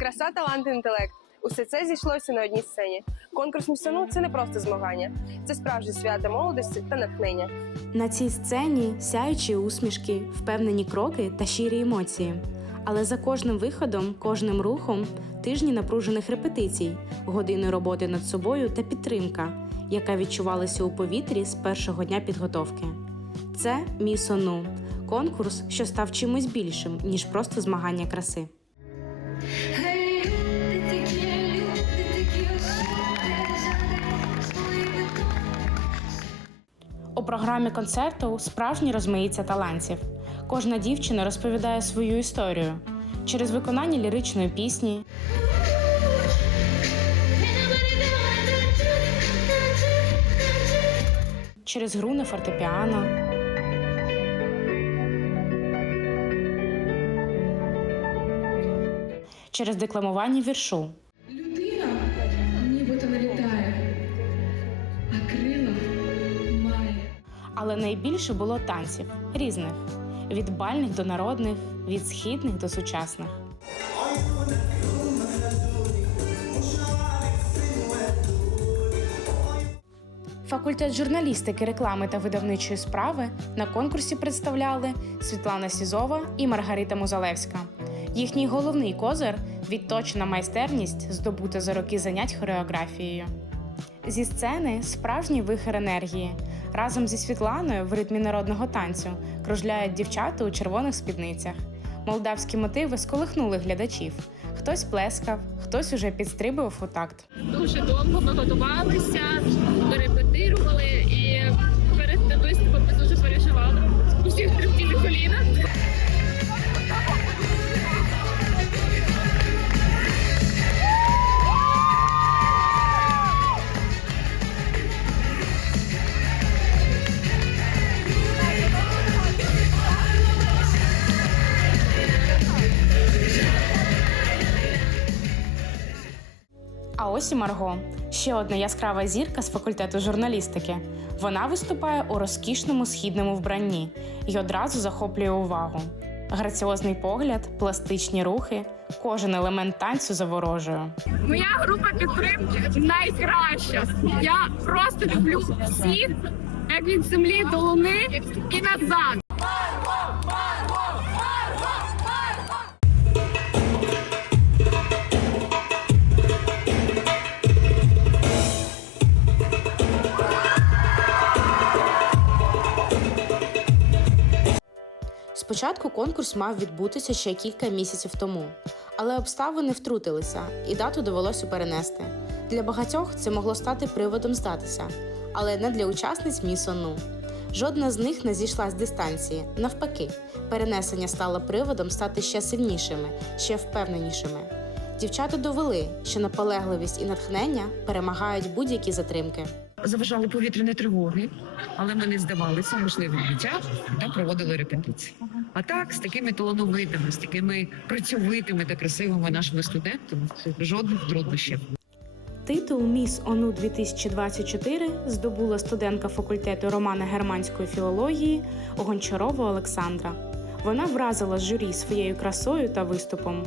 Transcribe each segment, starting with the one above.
Краса, талант, інтелект. Усе це зійшлося на одній сцені. Конкурс місцину це не просто змагання, це справжнє свято молодості та натхнення. На цій сцені сяючі усмішки, впевнені кроки та щирі емоції. Але за кожним виходом, кожним рухом тижні напружених репетицій, години роботи над собою та підтримка, яка відчувалася у повітрі з першого дня підготовки. Це Міс ОНУ – конкурс, що став чимось більшим, ніж просто змагання краси. У програмі концерту справжні розмаїття талантів. Кожна дівчина розповідає свою історію через виконання ліричної пісні, через гру на фортепіано, через декламування віршу. Але найбільше було танців різних: від бальних до народних, від східних до сучасних. Факультет журналістики, реклами та видавничої справи на конкурсі представляли Світлана Сізова і Маргарита Музалевська. Їхній головний козир відточена майстерність, здобута за роки занять хореографією. Зі сцени справжній вихер енергії. Разом зі Світланою в ритмі народного танцю кружляють дівчата у червоних спідницях. Молдавські мотиви сколихнули глядачів. Хтось плескав, хтось уже підстрибував у такт. дуже довго ми готувалися, А ось і Марго, ще одна яскрава зірка з факультету журналістики. Вона виступає у розкішному східному вбранні і одразу захоплює увагу. Граціозний погляд, пластичні рухи, кожен елемент танцю заворожує. Моя група підтримки найкраща. Я просто люблю всіх, як від землі до луни і назад. Спочатку конкурс мав відбутися ще кілька місяців тому, але обставини втрутилися, і дату довелося перенести. Для багатьох це могло стати приводом здатися, але не для учасниць Міс ОНУ. Жодна з них не зійшла з дистанції. Навпаки, перенесення стало приводом стати ще сильнішими, ще впевненішими. Дівчата довели, що наполегливість і натхнення перемагають будь-які затримки. Заважали повітряні тривоги, але ми не здавалися можливим життя та проводили репетиції. А так, з такими талановитими, з такими працьовитими та красивими нашими студентами жодних труднощів. Титул Міс ОНУ 2024 здобула студентка факультету романо-германської філології Гончарова Олександра. Вона вразила журі своєю красою та виступом.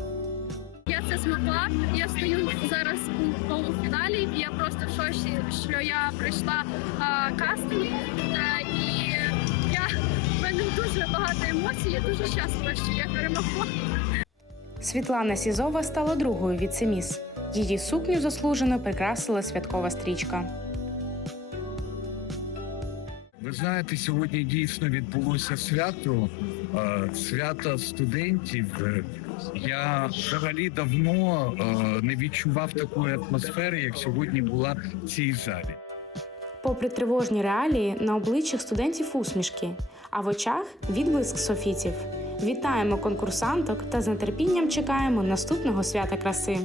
Змогла. Я стою зараз у полуфіналі. і Я просто в шоці, що я пройшла а, кастинг. а, і я в мене дуже багато емоцій. Я дуже щаслива, що я перемогла. Світлана Сізова стала другою від Семіс. Її сукню заслужено прикрасила святкова стрічка. Ви знаєте, сьогодні дійсно відбулося свято, е, свято студентів. Я взагалі давно е, не відчував такої атмосфери, як сьогодні була в цій залі. Попри тривожні реалії, на обличчях студентів усмішки, а в очах відблиск софітів. Вітаємо конкурсанток та з нетерпінням чекаємо наступного свята краси.